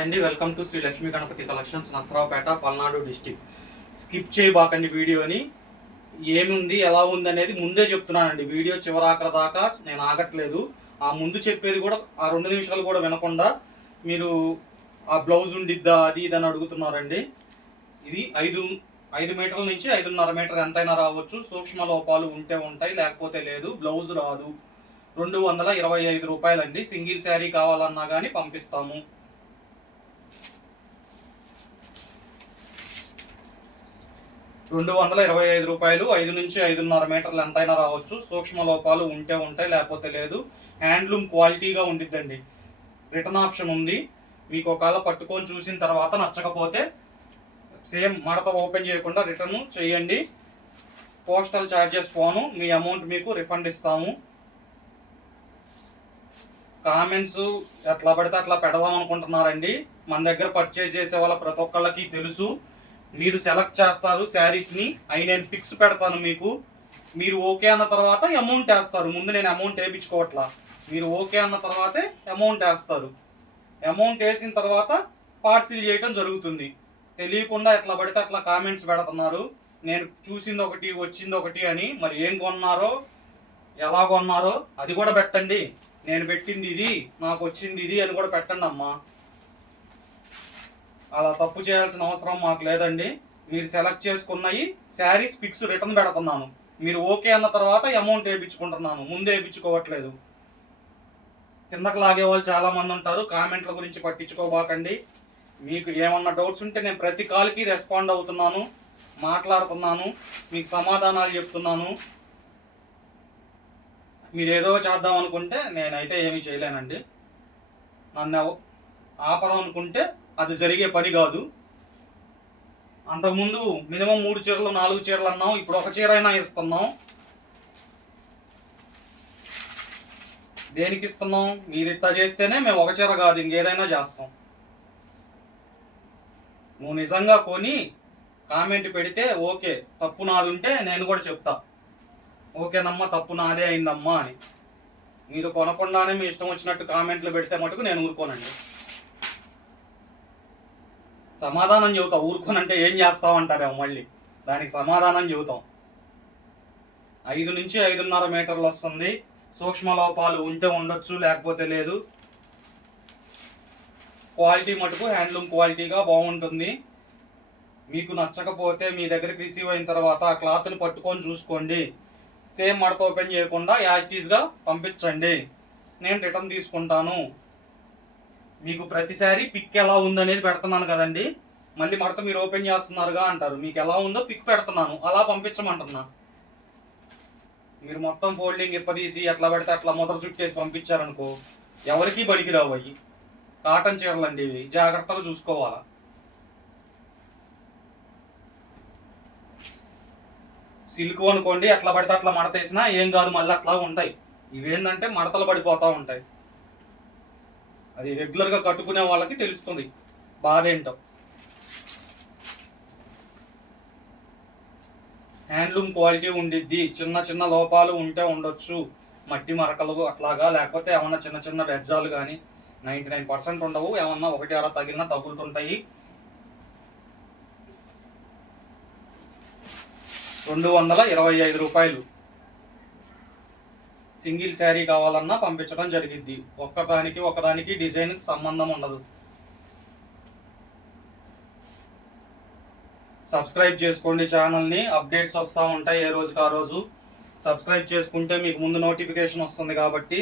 అండి welcome to Sri Lakshmi Ganapati collections, Narasaraopet, Palnadu district. Skip చేయబాకండి వీడియోని. ఏముంది ఎలా ఉంది అనేది ముందే చెప్తున్నానండి. వీడియో చివరాకర దాకా నేను ఆగట్లేదు. ఆ ముందు చెప్పేది కూడా ఆ 2 నిమిషాలు కూడా వినకుండా మీరు ఆ బ్లౌజ్ ఉండిద్దా అది ఇది అని అడుగుతున్నారండి. ఇది 5 మీటర్ల నుంచి 5.5 మీటర్ ఎంతైనా రావచ్చు. సూక్ష్మ లోపాలు ఉంటే ఉంటాయి, లేకపోతే లేదు. బ్లౌజ్ రాదు. 225 రూపాయలండి. సింగిల్ శారీ కావాలన్నా కానీ పంపిస్తాము. 225 రూపాయలు. 5 నుంచి 5.5 మీటర్లు ఎంతైనా రావచ్చు. సూక్ష్మ లోపాలు ఉంటే ఉంటాయి, లేకపోతే లేదు. హ్యాండ్లూమ్ క్వాలిటీగా ఉండిద్దండి. రిటర్న్ ఆప్షన్ ఉంది. మీకు ఒకవేళ పట్టుకొని చూసిన తర్వాత నచ్చకపోతే సేమ్ మడత ఓపెన్ చేయకుండా రిటర్న్ చేయండి. పోస్టల్ ఛార్జెస్ పోను. మీ అమౌంట్ మీకు రిఫండ్ ఇస్తాము. కామెంట్స్ ఎట్లా పడితే అట్లా పెడదాం అనుకుంటున్నారండి. మన దగ్గర పర్చేజ్ చేసే వాళ్ళ ప్రతి ఒక్కళ్ళకి తెలుసు. మీరు సెలెక్ట్ చేస్తారు శారీస్ని, అవి నేను ఫిక్స్ పెడతాను మీకు. మీరు ఓకే అన్న తర్వాత అమౌంట్ వేస్తారు. ముందు నేను అమౌంట్ వేయించుకోవట్లా. మీరు ఓకే అన్న తర్వాతే అమౌంట్ వేస్తారు. అమౌంట్ వేసిన తర్వాత పార్సిల్ చేయడం జరుగుతుంది. తెలియకుండా ఎట్లా పడితే అట్లా కామెంట్స్ పెడుతున్నారు. నేను చూసింది ఒకటి వచ్చింది ఒకటి అని. మరి ఏం కొన్నారో ఎలా కొన్నారో అది కూడా పెట్టండి. నేను పెట్టింది ఇది, నాకు వచ్చింది ఇది అని కూడా పెట్టండి అమ్మా. అలా తప్పు చేయాల్సిన అవసరం మాకు లేదండి. మీరు సెలెక్ట్ చేసుకున్నవి శారీస్ ఫిక్స్ రిటర్న్ పెడుతున్నాను. మీరు ఓకే అన్న తర్వాత అమౌంట్ వేయించుకుంటున్నాను, ముందే వేయించుకోవట్లేదు. కిందకు లాగే వాళ్ళు చాలామంది ఉంటారు. కామెంట్ల గురించి పట్టించుకోబాకండి. మీకు ఏమన్నా డౌట్స్ ఉంటే నేను ప్రతి కాల్కి రెస్పాండ్ అవుతున్నాను, మాట్లాడుతున్నాను, మీకు సమాధానాలు చెప్తున్నాను. మీరు ఏదో చేద్దాం అనుకుంటే నేనైతే ఏమీ చేయలేనండి. నన్ను ఆపదాం అనుకుంటే అది జరిగే పని కాదు. అంతకుముందు మినిమం 3 చీరలు 4 చీరలు అన్నాం. ఇప్పుడు ఒక చీర అయినా ఇస్తున్నాం. దేనికి ఇస్తున్నాం? మీరు ఇట్లా చేస్తేనే మేము ఒక చీర కాదు ఇంకేదైనా చేస్తాం. నువ్వు నిజంగా కొని కామెంట్ పెడితే ఓకే, తప్పు నాది ఉంటే నేను కూడా చెప్తా, ఓకేనమ్మా తప్పు నాదే అయిందమ్మా అని. మీరు కొనకుండానే మీ ఇష్టం వచ్చినట్టు కామెంట్లు పెడితే మటుకు నేను ఊరుకోనండి. సమాధానం చెబుతాం. ఊరుకోనంటే ఏం చేస్తామంటారేమో మళ్ళీ. దానికి సమాధానం చెబుతాం. 5 నుంచి 5.5 మీటర్లు వస్తుంది. సూక్ష్మ లోపాలు ఉంటే ఉండొచ్చు, లేకపోతే లేదు. క్వాలిటీ మటుకు హ్యాండ్లూమ్ క్వాలిటీగా బాగుంటుంది. మీకు నచ్చకపోతే మీ దగ్గరికి రిసీవ్ అయిన తర్వాత ఆ క్లాత్ని పట్టుకొని చూసుకోండి. సేమ్ మడత ఓపెన్ చేయకుండా యాజిటీస్గా పంపించండి. నేను రిటర్న్ తీసుకుంటాను. మీకు ప్రతిసారి పిక్ ఎలా ఉందనేది పెడుతున్నాను కదండి. మళ్ళీ మడత మీరు ఓపెన్ చేస్తున్నారుగా అంటారు. మీకు ఎలా ఉందో పిక్ పెడుతున్నాను, అలా పంపించమంటున్నా. మీరు మొత్తం ఫోల్డింగ్ ఇప్పదీసి ఎట్లా పెడితే అట్లా మొదలు చుట్టేసి పంపించారనుకో, ఎవరికి బడికి రావు. అవి కాటన్ చీరలు అండి, ఇవి జాగ్రత్తగా చూసుకోవాలా. సిల్క్ అనుకోండి, ఎట్లా పడితే అట్లా మడత వేసినా ఏం కాదు, మళ్ళీ అట్లా ఉంటాయి. ఇవేంటంటే మడతలు పడిపోతూ ఉంటాయి. అది రెగ్యులర్గా కట్టుకునే వాళ్ళకి తెలుస్తుంది బాధ ఏంటో. హ్యాండ్లూమ్ క్వాలిటీ ఉండిద్ది. చిన్న చిన్న లోపాలు ఉంటే ఉండొచ్చు, మట్టి మరకలు అట్లాగా, లేకపోతే ఏమన్నా చిన్న చిన్న బెజ్జాలు కానీ 99% ఉండవు. ఏమన్నా ఒకటి అలా తగిలినా తగులుతుంటాయి. 225 రూపాయలు. సింగిల్ శారీ కావాలన్నా పంపించడం జరిగిద్ది. ఒకదానికి డిజైన్ సంబంధం ఉండదు. సబ్స్క్రైబ్ చేసుకోండి ఛానల్ని. అప్డేట్స్ వస్తూ ఉంటాయి ఏ రోజుకి ఆ రోజు. సబ్స్క్రైబ్ చేసుకుంటే మీకు ముందు నోటిఫికేషన్ వస్తుంది కాబట్టి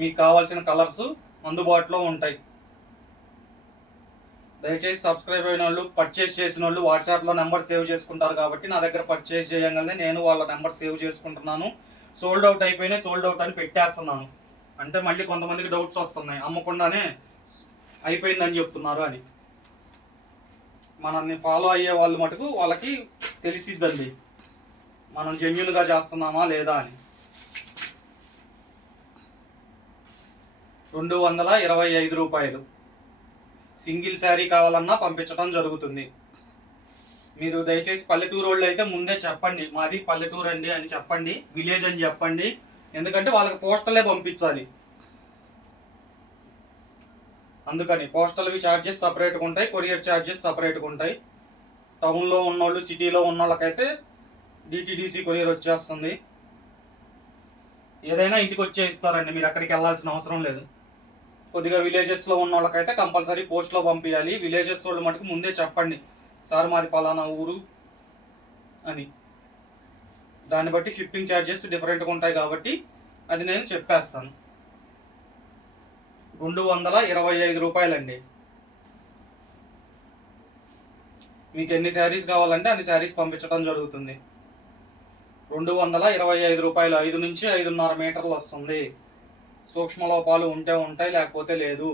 మీకు కావాల్సిన కలర్స్ అందుబాటులో ఉంటాయి. దయచేసి సబ్స్క్రైబ్ అయిన వాళ్ళు, పర్చేస్ చేసిన వాళ్ళు వాట్సాప్లో నెంబర్ సేవ్ చేసుకుంటారు కాబట్టి నా దగ్గర పర్చేస్ చేయగానే నేను వాళ్ళ నెంబర్ సేవ్ చేసుకుంటున్నాను. సోల్డ్ అవుట్ అయిపోయినాయి, సోల్డ్ అవుట్ అని పెట్టేస్తున్నాను. అంటే మళ్ళీ కొంతమందికి డౌట్స్ వస్తున్నాయి, అమ్మకుండానే అయిపోయిందని చెప్తున్నారు అని. మనల్ని ఫాలో అయ్యే వాళ్ళు మటుకు వాళ్ళకి తెలిసిద్దండి మనం జెన్యున్గా చేస్తున్నామా లేదా అని. 225 రూపాయలు. సింగిల్ శారీ కావాలన్నా పంపించడం జరుగుతుంది. మీరు దయచేసి పల్లెటూరు వాళ్ళు అయితే ముందే చెప్పండి, మాది పల్లెటూరు అండి అని చెప్పండి, విలేజ్ అని చెప్పండి. ఎందుకంటే వాళ్ళకి పోస్టలే పంపించాలి. అందుకని పోస్టల్వి ఛార్జెస్ సపరేట్గా ఉంటాయి, కొరియర్ ఛార్జెస్ సపరేట్గా ఉంటాయి. టౌన్లో ఉన్నోళ్ళు, సిటీలో ఉన్నోళ్ళకైతే డిటీడీసీ కొరియర్ వచ్చేస్తుంది. ఏదైనా ఇంటికి వచ్చే ఇస్తారండి, మీరు అక్కడికి వెళ్ళాల్సిన అవసరం లేదు. కొద్దిగా విలేజెస్లో ఉన్న వాళ్ళకైతే కంపల్సరీ పోస్ట్లో పంపించాలి. విలేజెస్ వాళ్ళు మటుకు ముందే చెప్పండి, సార్ మాది పలానా ఊరు అని. దాన్ని బట్టి షిప్పింగ్ ఛార్జెస్ డిఫరెంట్గా ఉంటాయి కాబట్టి అది నేను చెప్పేస్తాను. 225 రూపాయలండి. మీకు ఎన్ని శారీస్ కావాలంటే అన్ని శారీస్ పంపించడం జరుగుతుంది. 225 రూపాయలు. 5 నుంచి 5.5 మీటర్లు వస్తుంది. సూక్ష్మ లోపాలు ఉంటే ఉంటాయి, లేకపోతే లేదు.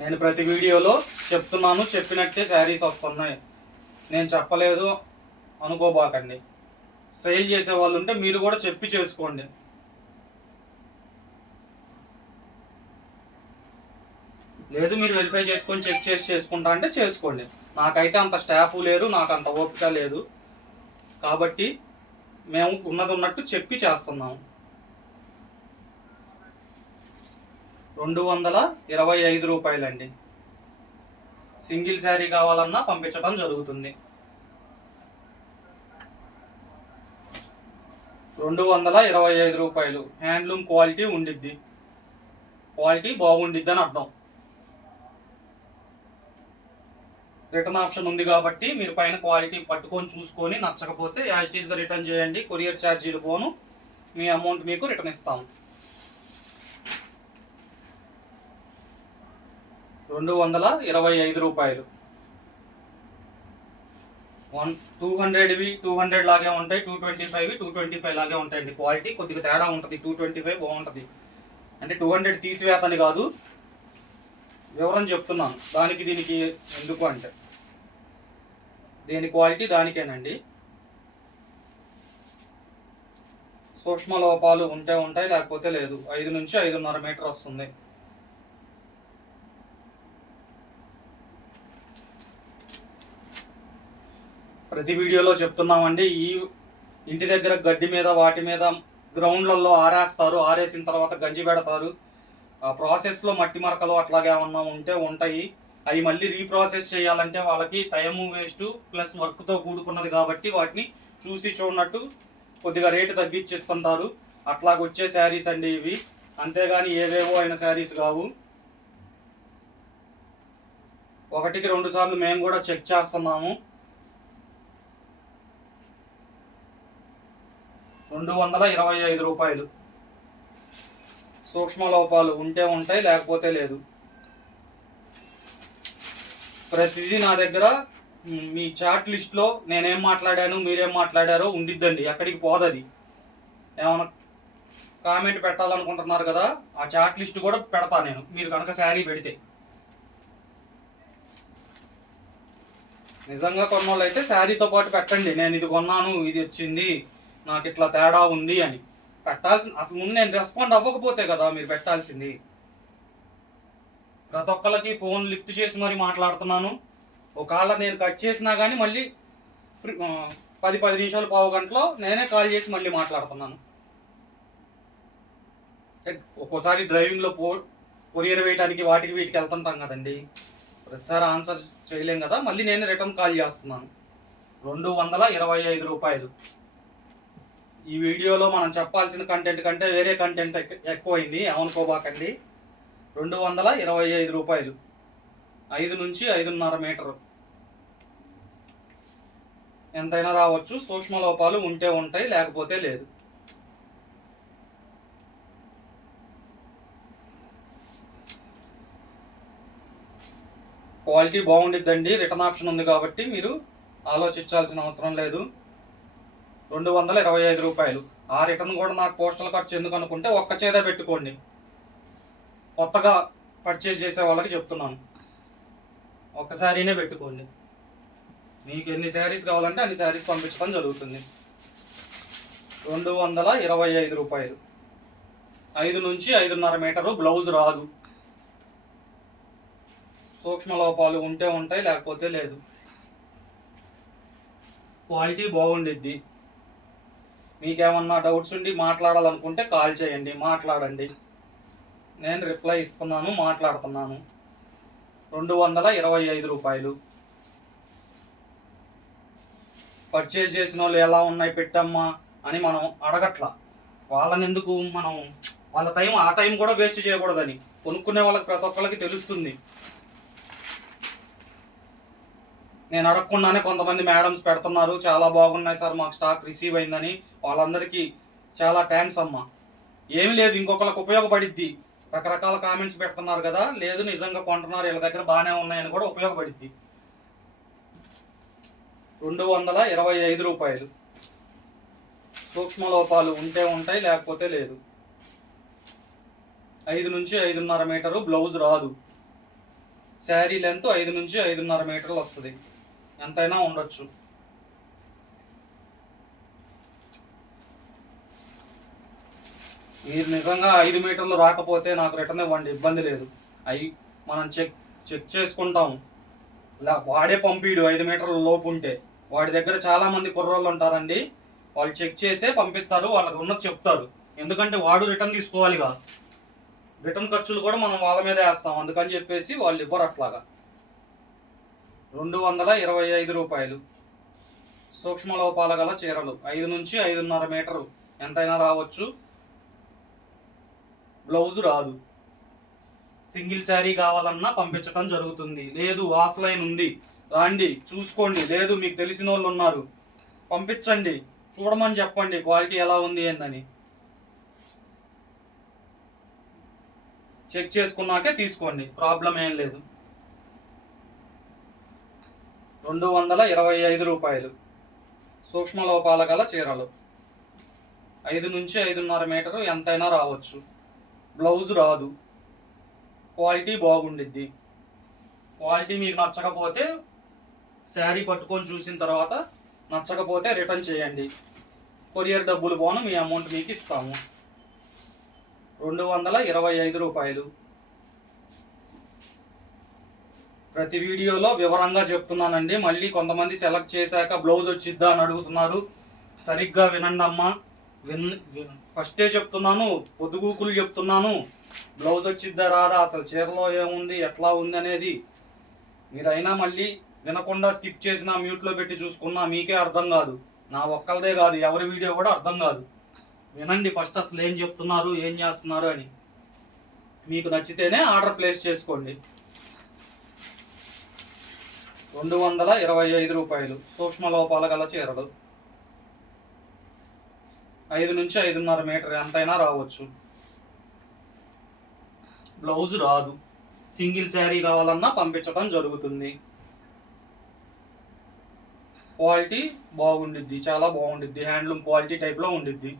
నేను ప్రతి వీడియోలో చెప్తున్నాను, చెప్పినట్టే శారీస్ వస్తున్నాయి. నేను చెప్పలేదు అనుకోబాకండి. సేల్ చేసే వాళ్ళు ఉంటే మీరు కూడా చెప్పి చేసుకోండి. లేదు మీరు వెరిఫై చేసుకొని చెక్ చేసి చేసుకుంటా అంటే చేసుకోండి. నాకైతే అంత స్టాఫ్ లేరు, నాకు అంత ఓపిక లేదు కాబట్టి మేము ఉన్నది ఉన్నట్టు చెప్పి చేస్తున్నాము. 225 రూపాయలండి. సింగిల్ శారీ కావాలన్నా పంపించడం జరుగుతుంది. 225 రూపాయలు. హ్యాండ్లూమ్ క్వాలిటీ ఉండిద్ది, క్వాలిటీ బాగుండిద్ది అని అర్థం. రిటర్న్ ఆప్షన్ ఉంది కాబట్టి మీరు పైన క్వాలిటీ పట్టుకొని చూసుకొని నచ్చకపోతే యాజ్ ఇట్ ఈస్గా రిటర్న్ చేయండి. కొరియర్ ఛార్జీలు పోను, మీ అమౌంట్ మీకు రిటర్న్ ఇస్తాము. 225 రూపాయలు. 200వి 200 లాగే ఉంటాయి, 225వి 225 లాగే ఉంటాయండి. క్వాలిటీ కొద్దిగా తేడా ఉంటుంది. 225 బాగుంటుంది. అంటే 200 తీసివేతని కాదు, వివరం చెప్తున్నాను. దానికి దీనికి ఎందుకు అంటే దేని క్వాలిటీ దానికేనండి. సూక్ష్మ లోపాలు ఉంటే ఉంటాయి, లేకపోతే లేదు. 5 నుంచి 5.5 మీటర్ వస్తుంది. ప్రతి వీడియోలో చెప్తున్నామండి. ఈ ఇంటి దగ్గర గడ్డి మీద వాటి మీద గ్రౌండ్లలో ఆరేస్తారు. ఆరేసిన తర్వాత గంజి పెడతారు. ఆ ప్రాసెస్లో మట్టి మరకలు అట్లాగే ఏమన్నా ఉంటే ఉంటాయి. అవి మళ్ళీ రీప్రాసెస్ చేయాలంటే వాళ్ళకి టైము వేస్ట్ ప్లస్ వర్క్తో కూడుకున్నది కాబట్టి వాటిని చూసి చూడనట్టు కొద్దిగా రేటు తగ్గించిస్తుంటారు. అట్లాగొచ్చే శారీస్ అండి ఇవి, అంతేగాని ఏవేవో అయిన శారీస్ కావు. 1కి 2 సార్లు మేము కూడా చెక్ చేస్తున్నాము. 225 రూపాయలు. సూక్ష్మ లోపాలు ఉంటే ఉంటాయి, లేకపోతే లేదు. ప్రతిదీ నా దగ్గర మీ చాట్ లిస్ట్లో నేనేం మాట్లాడాను, మీరేం మాట్లాడారో ఉండిద్దండి, ఎక్కడికి పోదది. ఏమైనా కామెంట్ పెట్టాలనుకుంటున్నారు కదా, ఆ చాట్ లిస్ట్ కూడా పెడతా నేను, మీరు కనుక శారీ పెడితే. నిజంగా కొన్నోళ్ళు అయితే శారీతో పాటు పెట్టండి, నేను ఇది కొన్నాను, ఇది వచ్చింది, నాకు ఇట్లా తేడా ఉంది అని పెట్టాల్సింది. అసలు ముందు నేను రెస్పాండ్ అవ్వకపోతే కదా మీరు పెట్టాల్సింది. ప్రతి ఒక్కళ్ళకి ఫోన్ లిఫ్ట్ చేసి మరి మాట్లాడుతున్నాను. ఒకవేళ నేను కట్ చేసినా కానీ మళ్ళీ 10 నిమిషాలు, పావు గంటలో నేనే కాల్ చేసి మళ్ళీ మాట్లాడుతున్నాను. ఒక్కోసారి డ్రైవింగ్లో కొరియర్ వేయడానికి వాటికి వీటికి వెళ్తుంటాం కదండి, ప్రతిసారి ఆన్సర్ చేయలేం కదా, మళ్ళీ నేను రిటర్న్ కాల్ చేస్తున్నాను. 225 రూపాయలు. ఈ వీడియోలో మనం చెప్పాల్సిన కంటెంట్ కంటే వేరే కంటెంట్ ఎక్కువైంది, ఏమనుకోబాకండి. 225 రూపాయలు. 5 నుంచి 5.5 మీటరు ఎంతైనా రావచ్చు. సూక్ష్మ లోపాలు ఉంటే ఉంటాయి, లేకపోతే లేదు. క్వాలిటీ బాగుండిద్దండి. రిటర్న్ ఆప్షన్ ఉంది కాబట్టి మీరు ఆలోచించాల్సిన అవసరం లేదు. 225 రూపాయలు. ఆ రిటర్న్ కూడా నాకు పోస్టల్ ఖర్చు ఎందుకు అనుకుంటే ఒక్క చేదే పెట్టుకోండి. కొత్తగా పర్చేజ్ చేసే వాళ్ళకి చెప్తున్నాను, ఒక్కసారినే పెట్టుకోండి. మీకు ఎన్ని శారీస్ కావాలంటే అన్ని శారీస్ పంపించడం జరుగుతుంది. 225 రూపాయలు. 5 నుంచి 5.5 మీటరు. బ్లౌజ్ రాదు. సూక్ష్మ లోపాలు ఉంటే ఉంటాయి, లేకపోతే లేదు. క్వాలిటీ బాగుండిద్ది. మీకేమన్నా డౌట్స్ ఉండి మాట్లాడాలనుకుంటే కాల్ చేయండి, మాట్లాడండి. నేను రిప్లై ఇస్తున్నాను, మాట్లాడుతున్నాను. 225 రూపాయలు. పర్చేజ్ చేసిన వాళ్ళు ఎలా ఉన్నాయి పెట్టమ్మా అని మనం అడగట్లా. వాళ్ళని ఎందుకు మనం వాళ్ళ టైం ఆ టైం కూడా వేస్ట్ చేయకూడదని. కొనుక్కునే వాళ్ళకి ప్రతి ఒక్కళ్ళకి తెలుస్తుంది. నేను అడగకుండానే కొంతమంది మేడమ్స్ పెడుతున్నారు, చాలా బాగున్నాయి సార్ మాకు స్టాక్ రిసీవ్ అయిందని. వాళ్ళందరికీ చాలా థ్యాంక్స్ అమ్మా. ఏమి లేదు, ఇంకొకరికి ఉపయోగపడిద్ది. రకరకాల కామెంట్స్ పెడుతున్నారు కదా, లేదు నిజంగా కొంటున్నారు వీళ్ళ దగ్గర బాగానే ఉన్నాయని కూడా ఉపయోగపడిద్ది. 225 రూపాయలు. సూక్ష్మ లోపాలు ఉంటే ఉంటాయి, లేకపోతే లేదు. 5 నుంచి 5.5 మీటరు, బ్లౌజ్ రాదు. శారీ లెంత్ 5 నుంచి 5.5 మీటర్లు వస్తుంది, ఎంతైనా ఉండొచ్చు. మీరు నిజంగా 5 మీటర్లు రాకపోతే నాకు రిటర్న్ ఇవ్వండి, ఇబ్బంది లేదు. అవి మనం చెక్ చేసుకుంటాం. వాడే పంపిడు 5 మీటర్ల లోపు ఉంటే. వాడి దగ్గర చాలా మంది కుర్రోళ్ళు ఉంటారండి, వాళ్ళు చెక్ చేసే పంపిస్తారు, వాళ్ళకి ఉన్నది చెప్తారు. ఎందుకంటే వాడు రిటర్న్ తీసుకోవాలిగా, రిటర్న్ ఖర్చులు కూడా మనం వాళ్ళ మీదే వేస్తాం, అందుకని చెప్పేసి వాళ్ళు ఇవ్వరు అట్లాగా. 225 రూపాయలు. సూక్ష్మ లోపాల గల చీరలు 5 నుంచి 5.5 మీటరు, ఎంతైనా రావచ్చు. బ్లౌజ్ రాదు. సింగిల్ శారీ కావాలన్నా పంపించటం జరుగుతుంది. లేదు ఆఫ్లైన్ ఉంది, రాండి చూసుకోండి. లేదు మీకు తెలిసిన వాళ్ళు ఉన్నారు, పంపించండి, చూడమని చెప్పండి క్వాలిటీ ఎలా ఉంది ఏందని. చెక్ చేసుకున్నాకే తీసుకోండి, ప్రాబ్లం ఏం లేదు. 225 రూపాయలు. సూక్ష్మ లోపాల గల చీరలు 5 నుంచి 5.5 మీటరు, ఎంతైనా రావచ్చు. బ్లౌజ్ రాదు. క్వాలిటీ బాగుండిద్ది. క్వాలిటీ మీకు నచ్చకపోతే శారీ పట్టుకొని చూసిన తర్వాత నచ్చకపోతే రిటర్న్ చేయండి, కొరియర్ డబ్బులు పోను, మీ అమౌంట్ మీకు ఇస్తాము. 225 రూపాయలు. ప్రతి వీడియోలో వివరంగా చెప్తున్నానండి. మళ్ళీ కొంతమంది సెలెక్ట్ చేశాక బ్లౌజ్ వచ్చిద్దా అని అడుగుతున్నారు. సరిగ్గా వినండి అమ్మా, ఫస్టే చెప్తున్నాను, పొద్దుగూకులు చెప్తున్నాను. బ్లౌజ్ వచ్చిద్దా రాదా, అసలు చీరలో ఏముంది ఎట్లా ఉంది అనేది. మీరైనా మళ్ళీ వినకుండా స్కిప్ చేసినా, మ్యూట్లో పెట్టి చూసుకున్నా మీకే అర్థం కాదు. నా ఒక్కళ్ళదే కాదు, ఎవరి వీడియో కూడా అర్థం కాదు. వినండి ఫస్ట్, అసలు ఏం చెప్తున్నారు, ఏం చేస్తున్నారు అని. మీకు నచ్చితేనే ఆర్డర్ ప్లేస్ చేసుకోండి. 225 రూపాయలు. సూక్ష్మ లోపాల గల చీరలు 5 నుంచి 5.5 మీటర్, ఎంతైనా రావచ్చు. బ్లౌజ్ రాదు. సింగిల్ శారీ కావాలన్నా పంపించడం జరుగుతుంది. క్వాలిటీ బాగుండిద్ది, చాలా బాగుండిద్ది, హ్యాండ్లూమ్ క్వాలిటీ టైప్లో ఉండిద్ది.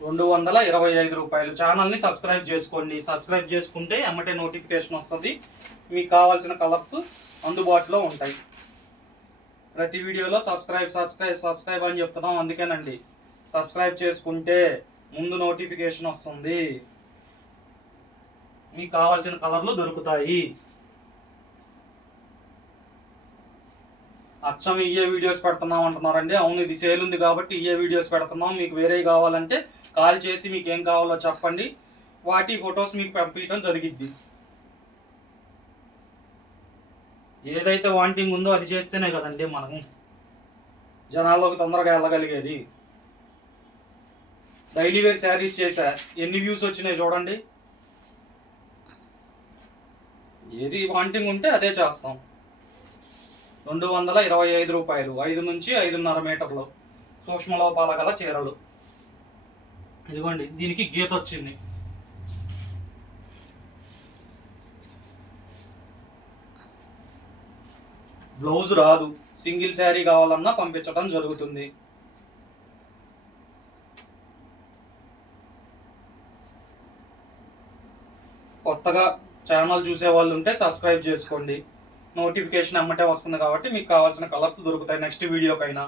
225 రూపాయలు. ఛానల్ని సబ్స్క్రైబ్ చేసుకోండి. సబ్స్క్రైబ్ చేసుకుంటే ఎమ్మటే నోటిఫికేషన్ వస్తుంది. మీకు కావాల్సిన కలర్స్ అందుబాటులో ఉంటాయి. ప్రతి వీడియోలో సబ్స్క్రైబ్ అని చెప్తున్నాం, అందుకేనండి. సబ్స్క్రైబ్ చేసుకుంటే ముందు నోటిఫికేషన్ వస్తుంది, మీకు కావాల్సిన కలర్లు దొరుకుతాయి. అచ్చం ఇయ్యే వీడియోస్ పెడుతున్నాం అంటున్నారండి. అవును, ఇది సేల్ ఉంది కాబట్టి ఇయ్యే వీడియోస్ పెడుతున్నాం. మీకు వేరే కావాలంటే కాల్ చేసి మీకు ఏం కావాలో చెప్పండి, వాటి ఫొటోస్ మీకు పంపించడం జరిగిద్ది. ఏదైతే వాంటింగ్ ఉందో అది చేస్తేనే కదండి మనం జనాల్లోకి తొందరగా వెళ్ళగలిగేది. డైలీ వేర్ శారీస్ చేశా, ఎన్ని వ్యూస్ వచ్చినాయి చూడండి. ఏది వాంటింగ్ ఉంటే అదే చేస్తాం. 225 రూపాయలు. 5 నుంచి 5.5 మీటర్లు. సూక్ష్మ లోపాల గల చీరలు. ఇదిగోండి, దీనికి గీత వచ్చింది. బ్లౌజ్ రాదు. సింగిల్ శారీ కావాలన్నా పంపించడం జరుగుతుంది. కొత్తగా ఛానల్ చూసే వాళ్ళు ఉంటే సబ్స్క్రైబ్ చేసుకోండి, నోటిఫికేషన్ అమ్మటే వస్తుంది కాబట్టి మీకు కావాల్సిన కలర్స్ దొరుకుతాయి నెక్స్ట్ వీడియోకైనా.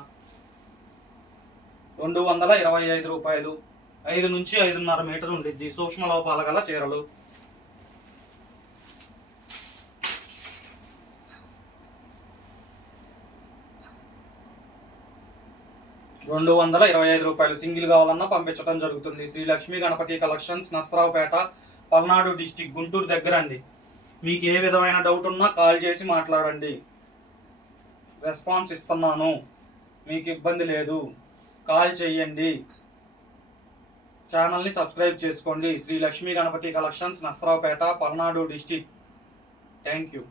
225 రూపాయలు. 5 నుంచి 5.5 మీటర్ ఉండిద్ది. సూక్ష్మ లోపాల గల చీరలు. 225 రూపాయలు. సింగిల్ కావాలన్నా పంపించడం జరుగుతుంది. శ్రీ లక్ష్మీ గణపతి కలెక్షన్స్, నసరావుపేట, పల్నాడు డిస్టిక్, గుంటూరు దగ్గర అండి. మీకు ఏ విధమైన డౌట్ ఉన్నా కాల్ చేసి మాట్లాడండి, రెస్పాన్స్ ఇస్తున్నాను. మీకు ఇబ్బంది లేదు, కాల్ చేయండి. ఛానల్ని సబ్స్క్రైబ్ చేసుకోండి. Shri Lakshmi Ganapati collections, Narasaraopet, Palnadu district. Thank you.